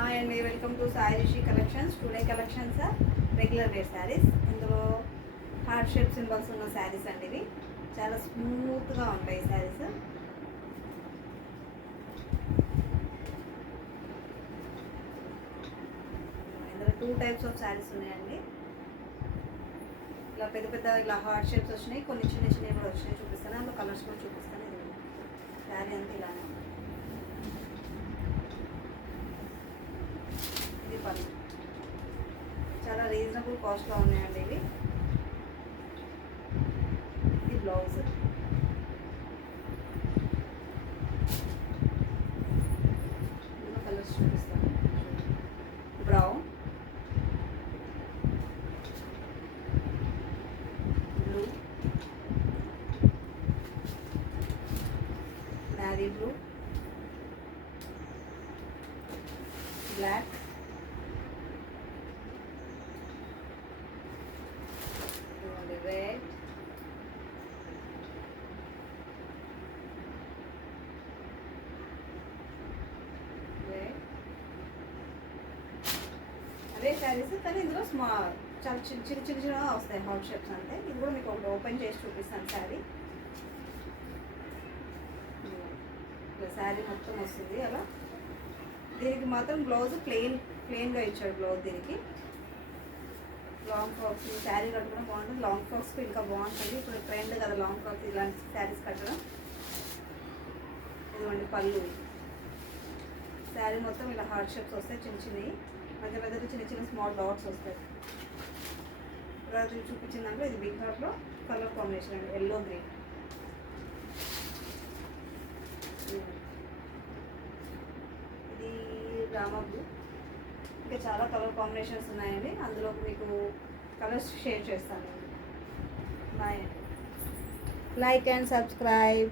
Hi అండి, welcome to Sai Rishi collections. Today collections regular wear saris. ఇందులో heart shape symbols ఉన్న శారీస్ అండి. ఇవి చాలా స్మూత్గా ఉంటాయి శారీస్. ఇందులో 2 టైప్స్ ఆఫ్ శారీస్ ఉన్నాయండి. ఇలా పెద్ద పెద్ద ఇలా హార్ట్ షేప్స్ వచ్చినాయి, కొన్ని చిన్న చిన్నవి కూడా వచ్చినాయి. చూపిస్తాను, అందులో కలర్స్ కూడా చూపిస్తాను. ఇది శారీ అంతా ఇలానే ఉంది. ఇది పళ్ళు, చాలా రీజనబుల్ కాస్ట్లో ఉన్నాయండి ఇవి. ఇది బ్లౌజ్. ఇందులో కలర్స్ చూపిస్తాను. Brown, blue, navy blue, black, red, అవే శారీస్ కానీ ఇందులో చాలా చిన్న చిన్నగా వస్తాయి హాట్ షేప్స్. అంటే ఇది కూడా మీకు ఒకటి ఓపెన్ చేసి చూపిస్తాను శారీ. శారీ మొత్తం వస్తుంది అలా. దీనికి మాత్రం బ్లౌజ్ ప్లెయిన్గా ఇచ్చాడు బ్లౌజ్. దీనికి లాంగ్ ఫ్రాక్స్, శారీ కట్టుకోవడం బాగుంటుంది. లాంగ్ ఫ్రాక్స్కి ఇంకా బాగుంటుంది. ఇప్పుడు ట్రెండ్ కదా లాంగ్ ఫ్రాక్స్, ఇలాంటి శారీస్ కట్టడం. ఇదిగోండి పళ్ళు. శారీ మొత్తం ఇలా హార్ట్ షేప్స్ వస్తాయి, చిన్న చిన్నవి. మధ్య మధ్యలో చిన్న చిన్న స్మాల్ డాట్స్ వస్తాయి. ఇప్పుడు చూపించిన దాంట్లో ఇది బిగ్ హార్ట్లో కలర్ కాంబినేషన్ అండి, ఎల్లో గ్రీన్. ఇది రామా బ్లూ. ఇంకా చాలా కలర్ కాంబినేషన్స్ ఉన్నాయండి. అందులో మీకు కలర్స్ షేర్ చేస్తాను. బాయ్. Like and subscribe.